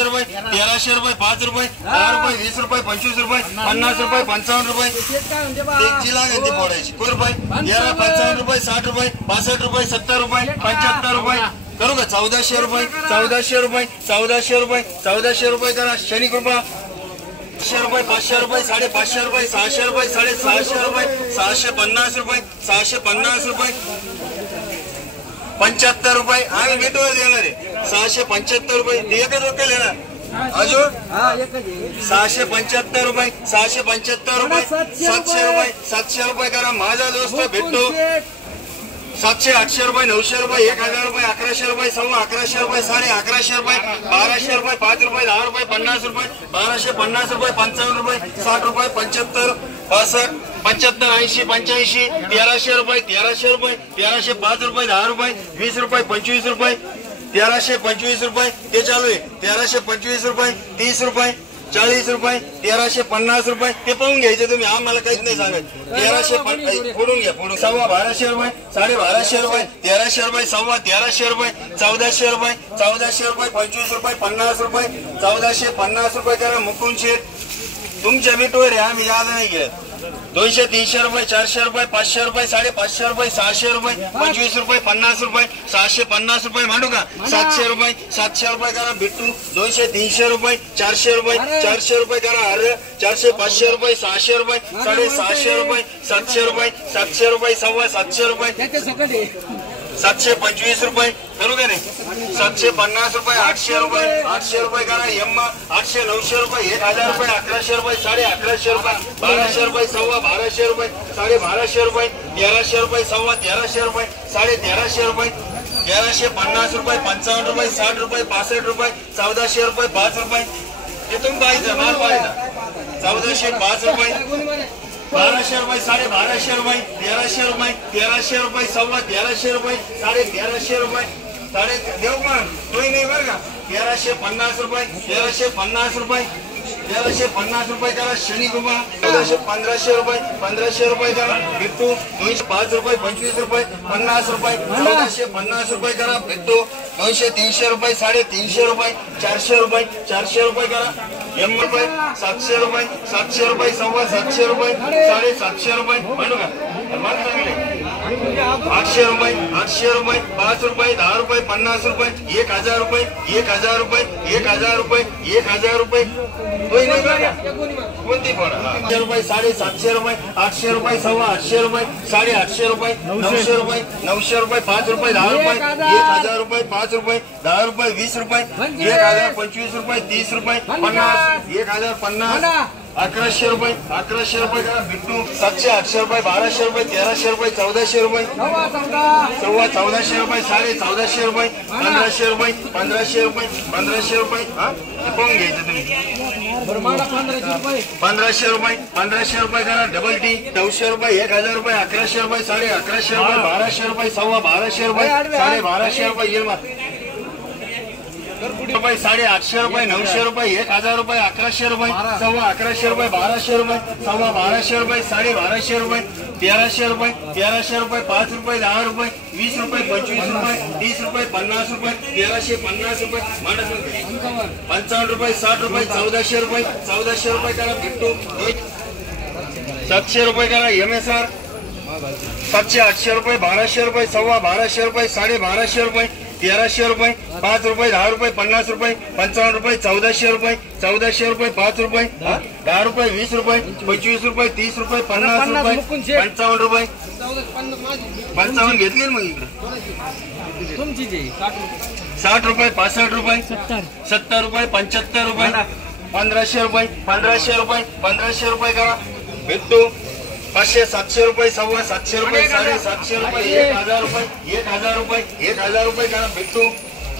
1200 रुपये 1300 रुपये 5 रुपये 10 रुपये 20 रुपये 25 रुपये 50 रुपये 55 रुपये जिला गंती फोडायची कुठं रुपये 55 रुपये 60 रुपये 62 रुपये 70 रुपये 75 रुपये करू का 1400 रुपये 1400 रुपये 1400 रुपये 1400 रुपये करा शनी कृपा 500 रुपये 500 रुपये 550 रुपये 600 रुपये 650 रुपये 650 रुपये 650 रुपये 75 रुपये आम्ही भेटवर देणार आहे 675 रुपये एकच रुपये लेणार अजून 675 रुपये 675 रुपये 700 रुपये 700 रुपये करा माझा दोस्त भेटतो 700 800 रुपये 900 रुपये 1000 रुपये 1100 रुपये 1150 रुपये 1150 रुपये 1200 रुपये 5 रुपये 10 रुपये 50 रुपये 1250 रुपये 55 रुपये 60 रुपये 75 65 75 80 85 1300 रुपये 1300 रुपये 1305 रुपये 10 रुपये 20 रुपये 25 रुपये 1325 रुपये ते चालू आहे 1325 रुपये 30 रुपये 40 रुपये 1350 रुपये ते पाहून घ्यायचे तुम्ही आम्हाला काहीच नाही सांगत 1350 फोडून घ्या फोडून 1250 रुपये 1250 रुपये 1300 रुपये 1300 रुपये 1400 रुपये 1400 रुपये 25 रुपये 50 रुपये 1450 रुपये करा मुकुंद शेठ तुमच्या भेटवर आहे आम्ही याद नाही घेत 200 300 रुपये 400 रुपये 500 रुपये 550 रुपये 600 रुपये 25 रुपये 50 रुपये 650 रुपये मांडू का 700 रुपये 700 रुपये करा बिट्टू 200 300 रुपये 400 रुपये 400 रुपये करा अरे 400 500 रुपये 600 रुपये 650 रुपये 700 रुपये 700 रुपये 750 रुपये 725 रुपये करू का नाही 750 रुपये 800 रुपये 800 रुपये करा एम 800 900 रुपये 1000 रुपये 1100 रुपये 1150 रुपये 1200 रुपये 1250 रुपये 1250 रुपये 1300 रुपये 1300 रुपये 1350 रुपये 1350 रुपये 55 रुपये 60 रुपये 65 रुपये 1400 रुपये 5 रुपये हे तुम्ही पाहिजे माल पाहिजे 1405 रुपये 1200 रुपये 1250 रुपये 1300 रुपये 1300 रुपये 1300 रुपये 1350 रुपये देव पण तोही नाही बरं का 1350 रुपये 1350 रुपये 1350 रुपये करा शनी कृपा 1500 रुपये 1500 रुपये करा बिट्टू 205 रुपये 25 रुपये 50 रुपये 1450 रुपये करा बिट्टू 200 300 रुपये 350 रुपये 400 रुपये 400 रुपये करा एम रुपये 700 रुपये 700 रुपये 750 रुपये 750 रुपये म्हणू का 800 रुपये 800 रुपये 5 रुपये 10 रुपये 50 रुपये 1000 रुपये 1000 रुपये 1000 रुपये 1000 रुपये कोणती फोडा 800 रुपये 750 रुपये 800 रुपये 850 रुपये 850 रुपये 900 रुपये 900 रुपये 5 रुपये 10 रुपये 1000 रुपये 5 रुपये 10 रुपये 20 रुपये 1000 25 रुपये 30 रुपये 50 1050 1100 रुपये 1100 रुपये करा बिट्टू 700 800 रुपये 1200 रुपये 1300 रुपये 1400 रुपये 1400 रुपये 1450 रुपये 1500 रुपये 1500 रुपये 1500 रुपये हा पाहून घ्यायचं तुम्ही 1500 रुपये 1500 रुपये करा डबल टी 900 रुपये 1000 रुपये 1100 रुपये 1150 रुपये 1200 रुपये 1250 रुपये 1250 रुपये येईल रुपये 850 रुपये 900 रुपये 1000 रुपये 1100 रुपये 1150 रुपये 1200 रुपये 1200 रुपये 1250 रुपये 1300 रुपये 1300 रुपये 5 रुपये 10 रुपये 20 रुपये 25 रुपये 30 रुपये 50 रुपये 1350 रुपये 55 रुपये 60 रुपये 1400 रुपये करा बिट्टू 700 रुपये करा MSR 700 800 रुपये 1200 रुपये 1250 रुपये 1250 रुपये 1300 रुपये 5 रुपये 10 रुपये 50 रुपये 55 रुपये 1400 रुपये 5 रुपये 10 रुपये 20 रुपये 25 रुपये 30 रुपये 50 रुपये 55 रुपये 55 घेतली मग इकडे 60 रुपये 65 रुपये 70 रुपये 75 रुपये 1500 रुपये 1500 रुपये करा भेटतो 500 700 रुपये 750 रुपये 750 रुपये 1000 रुपये 1000 रुपये 1000 रुपये करा भेटतो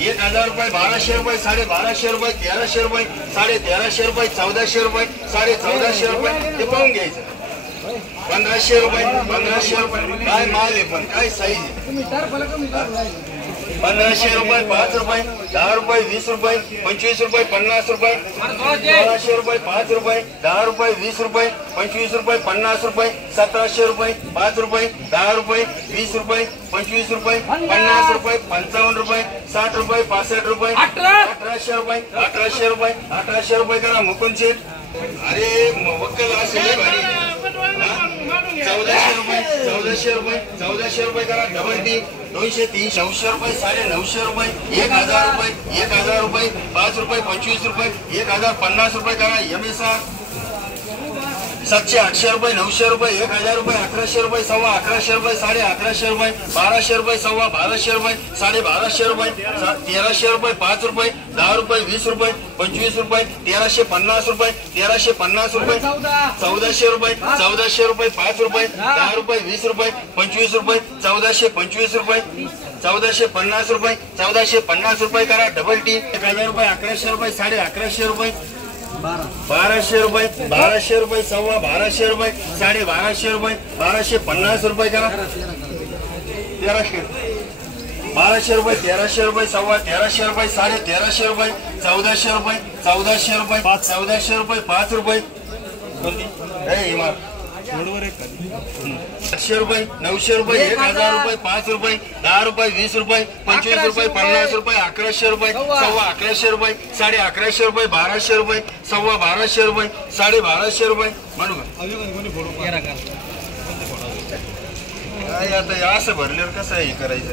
1000 रुपये 1200 रुपये 1250 रुपये 1300 रुपये 1350 रुपये 1400 रुपये 1450 रुपये ते पाहून घ्यायचं 1500 रुपये 1500 रुपये काय माल आहे पण काय साईज आहे 1500 रुपये 5 रुपये 10 रुपये 20 रुपये 25 रुपये 50 रुपये 1600 रुपये 5 रुपये 10 रुपये 20 रुपये 25 रुपये 50 रुपये 1700 रुपये 5 रुपये 10 रुपये 20 रुपये 25 रुपये 50 रुपये 55 रुपये 60 रुपये 65 रुपये 1800 रुपये 1800 रुपये करा मुकुंद शेठ. अरे वक्कल असेल भारी. 1400 रुपये 1400 रुपये करा डबल टी. 200 300 900 रुपये 950 रुपये 1000 रुपये 1000 रुपये 5 रुपये 25 रुपये 1050 रुपये करा MSR. 700 800 रुपये 900 रुपये 1000 रुपये 1100 रुपये 11.5 रुपये 11.5 रुपये 1200 रुपये 12.5 रुपये 12.5 रुपये 1300 रुपये 5 रुपये 10 रुपये 20 रुपये 25 रुपये 1350 रुपये 1350 रुपये 1400 रुपये 5 रुपये 10 रुपये 20 रुपये 25 रुपये 1425 रुपये 1450 रुपये 1450 रुपये करा डबल टी. 1000 रुपये 1100 रुपये 11.5 रुपये 1200 रुपये 1200 रुपये 12.5 रुपये 12.5 रुपये 1250 रुपये करा 1300 1200 रुपये 1300 रुपये 1300 रुपये 1350 रुपये 1400 रुपये 1400 रुपये 1400 रुपये 5 रुपये 800 रुपये 900 रुपये 1000 रुपये 5 रुपये 10 रुपये 20 रुपये 25 रुपये 50 रुपये 1100 रुपये 11.5 रुपये 11.5 रुपये 1200 रुपये 12.5 रुपये 12.5 रुपये म्हणू का आता असं भरल्यावर कसं हे करायचं.